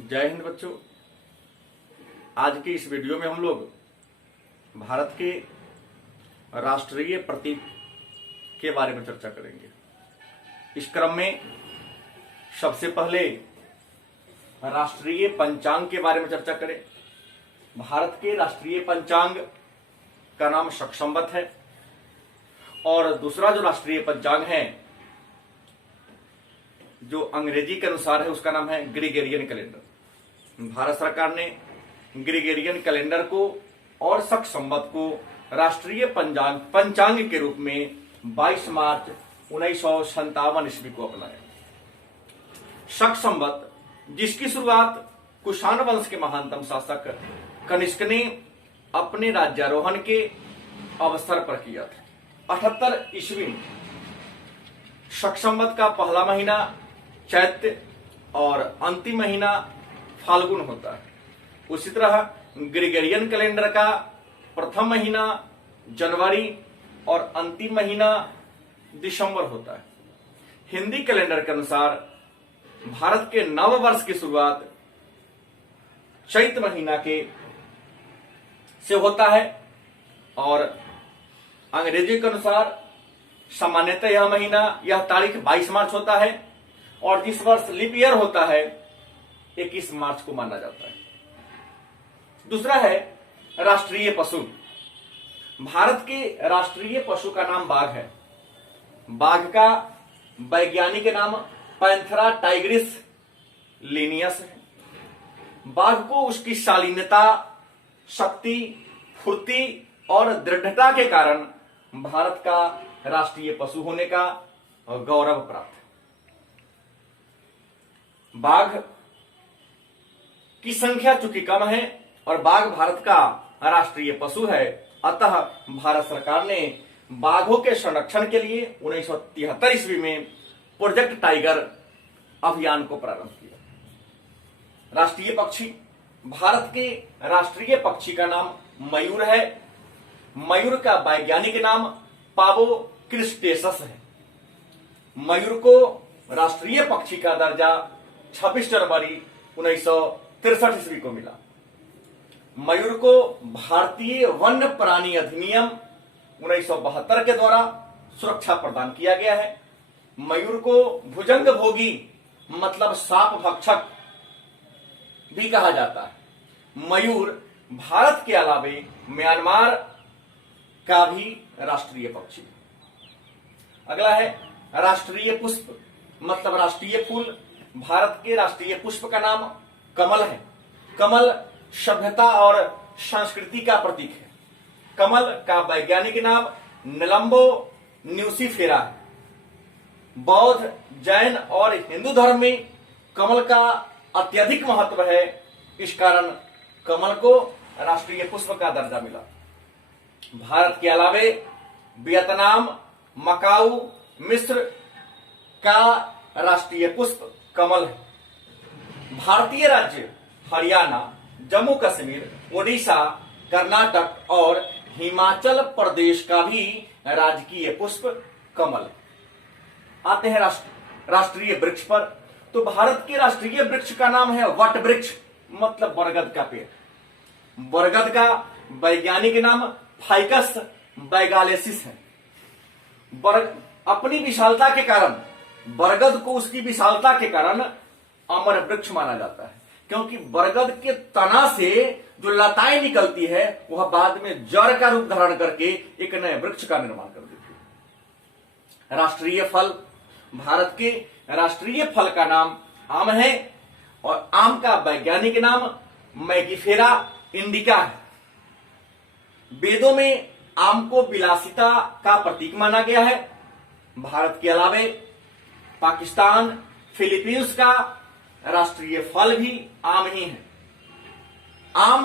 जय हिंद बच्चों। आज की इस वीडियो में हम लोग भारत के राष्ट्रीय प्रतीक के बारे में चर्चा करेंगे। इस क्रम में सबसे पहले राष्ट्रीय पंचांग के बारे में चर्चा करें। भारत के राष्ट्रीय पंचांग का नाम शक संवत है और दूसरा जो राष्ट्रीय पंचांग है जो अंग्रेजी के अनुसार है उसका नाम है ग्रिगोरियन कैलेंडर। भारत सरकार ने ग्रिगोरियन कैलेंडर को और शक संवत को राष्ट्रीय पंचांग के रूप में 22 मार्च 1957 ईस्वी को अपनाया। शक संवत जिसकी शुरुआत कुषाण वंश के महानतम शासक कनिष्क ने अपने राज्यारोहण के अवसर पर किया था। 78 ईस्वी में शक संवत का पहला महीना चैत्र और अंतिम महीना फाल्गुन होता है। उसी तरह ग्रिगोरियन कैलेंडर का प्रथम महीना जनवरी और अंतिम महीना दिसंबर होता है। हिंदी कैलेंडर के अनुसार भारत के नव वर्ष की शुरुआत चैत्र महीना के से होता है और अंग्रेजी के अनुसार सामान्यतः यह तारीख 22 मार्च होता है और जिस वर्ष लीप ईयर होता है 21 मार्च को माना जाता है। दूसरा है राष्ट्रीय पशु। भारत के राष्ट्रीय पशु का नाम बाघ है। बाघ का वैज्ञानिक नाम पैंथेरा टाइग्रिस लिनियस है। बाघ को उसकी शालीनता, शक्ति, फुर्ती और दृढ़ता के कारण भारत का राष्ट्रीय पशु होने का गौरव प्राप्त है। बाघ की संख्या चूंकि कम है और बाघ भारत का राष्ट्रीय पशु है, अतः भारत सरकार ने बाघों के संरक्षण के लिए 1973 ईस्वी में प्रोजेक्ट टाइगर अभियान को प्रारंभ किया। राष्ट्रीय पक्षी। भारत के राष्ट्रीय पक्षी का नाम मयूर है। मयूर का वैज्ञानिक नाम पावो क्रिस्टेसस है। मयूर को राष्ट्रीय पक्षी का दर्जा 26 जनवरी 1963 ईस्वी को मिला। मयूर को भारतीय वन्य प्राणी अधिनियम 1972 के द्वारा सुरक्षा प्रदान किया गया है। मयूर को भुजंग भोगी मतलब सांप भक्षक भी कहा जाता है। मयूर भारत के अलावे म्यांमार का भी राष्ट्रीय पक्षी। अगला है राष्ट्रीय पुष्प मतलब राष्ट्रीय फूल। भारत के राष्ट्रीय पुष्प का नाम कमल है। कमल सभ्यता और संस्कृति का प्रतीक है। कमल का वैज्ञानिक नाम निलंबो न्यूसिफेरा है। बौद्ध, जैन और हिंदू धर्म में कमल का अत्यधिक महत्व है। इस कारण कमल को राष्ट्रीय पुष्प का दर्जा मिला। भारत के अलावे वियतनाम, मकाऊ, मिस्र का राष्ट्रीय पुष्प कमल है। भारतीय राज्य हरियाणा, जम्मू कश्मीर, ओडिशा, कर्नाटक और हिमाचल प्रदेश का भी राजकीय पुष्प कमल है। आते हैं राष्ट्रीय वृक्ष पर। तो भारत के राष्ट्रीय वृक्ष का नाम है वट वृक्ष मतलब बरगद का पेड़। बरगद का वैज्ञानिक नाम फाइकस बैगालेसिस है। अपनी विशालता के कारण बरगद को उसकी विशालता के कारण अमर वृक्ष माना जाता है, क्योंकि बरगद के तना से जो लताएं निकलती है वह बाद में जड़ का रूप धारण करके एक नए वृक्ष का निर्माण कर देती है। राष्ट्रीय फल। भारत के राष्ट्रीय फल का नाम आम है और आम का वैज्ञानिक नाम मैगिफेरा इंडिका है। वेदों में आम को विलासिता का प्रतीक माना गया है। भारत के अलावे पाकिस्तान, फिलीपींस का राष्ट्रीय फल भी आम ही है। आम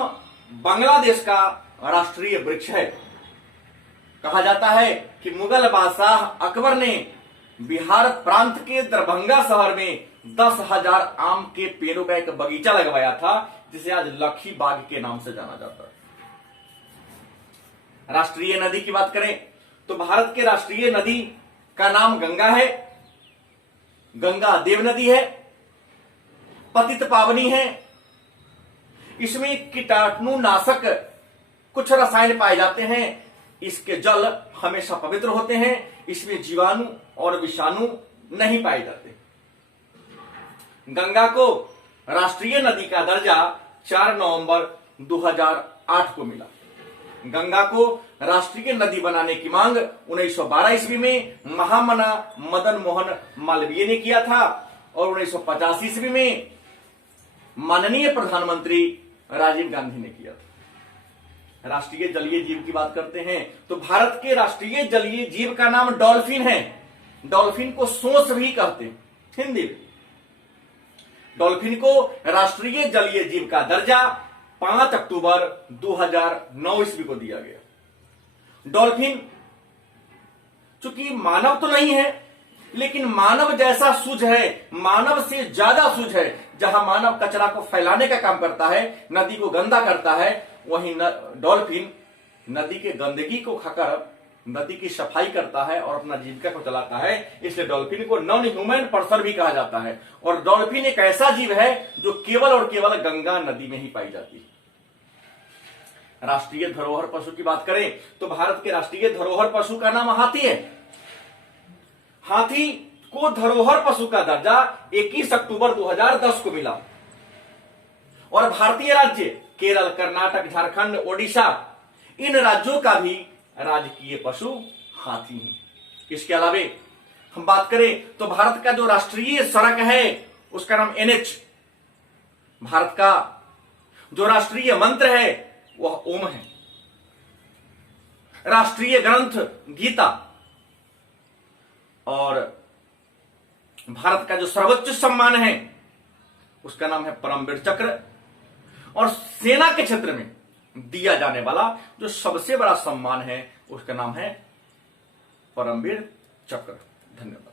बांग्लादेश का राष्ट्रीय वृक्ष है। कहा जाता है कि मुगल बादशाह अकबर ने बिहार प्रांत के दरभंगा शहर में 10,000 आम के पेड़ों का एक बगीचा लगवाया था, जिसे आज लखी बाग के नाम से जाना जाता है। राष्ट्रीय नदी की बात करें तो भारत के राष्ट्रीय नदी का नाम गंगा है। गंगा देव नदी है, पतित पावनी है इसमें कीटाणुनाशक कुछ रसायन पाए जाते हैं। इसके जल हमेशा पवित्र होते हैं। इसमें जीवाणु और विषाणु नहीं पाए जाते। गंगा को राष्ट्रीय नदी का दर्जा 4 नवंबर 2008 को मिला। गंगा को राष्ट्रीय नदी बनाने की मांग 1912 ईस्वी में महामना मदन मोहन मालवीय ने किया था और 1950 ईस्वी में माननीय प्रधानमंत्री राजीव गांधी ने किया था। राष्ट्रीय जलीय जीव की बात करते हैं तो भारत के राष्ट्रीय जलीय जीव का नाम डॉल्फिन है। डॉल्फिन को सोंस भी कहते हैं हिंदी में। डॉल्फिन को राष्ट्रीय जलीय जीव का दर्जा 5 अक्टूबर 2009 ईस्वी को दिया गया। डॉल्फिन चूंकि मानव तो नहीं है, लेकिन मानव जैसा सूझ है, मानव से ज्यादा सूझ है। जहां मानव कचरा को फैलाने का काम करता है, नदी को गंदा करता है, वहीं डॉल्फिन नदी के गंदगी को खाकर नदी की सफाई करता है और अपना जीविका को चलाता है। इसलिए डॉल्फिन को नॉन ह्यूमन पर्सन भी कहा जाता है। और डॉल्फिन एक ऐसा जीव है जो केवल और केवल गंगा नदी में ही पाई जाती है। राष्ट्रीय धरोहर पशु की बात करें तो भारत के राष्ट्रीय धरोहर पशु का नाम हाथी है। हाथी को धरोहर पशु का दर्जा 21 अक्टूबर 2010 को मिला। और भारतीय राज्य केरल, कर्नाटक, झारखंड, ओडिशा, इन राज्यों का भी राजकीय पशु हाथी है। इसके अलावे हम बात करें तो भारत का जो राष्ट्रीय सड़क है उसका नाम NH। भारत का जो राष्ट्रीय मंत्र है वह ओम है। राष्ट्रीय ग्रंथ गीता और भारत का जो सर्वोच्च सम्मान है उसका नाम है परमवीर चक्र। और सेना के क्षेत्र में दिया जाने वाला जो सबसे बड़ा सम्मान है उसका नाम है परमवीर चक्र। धन्यवाद।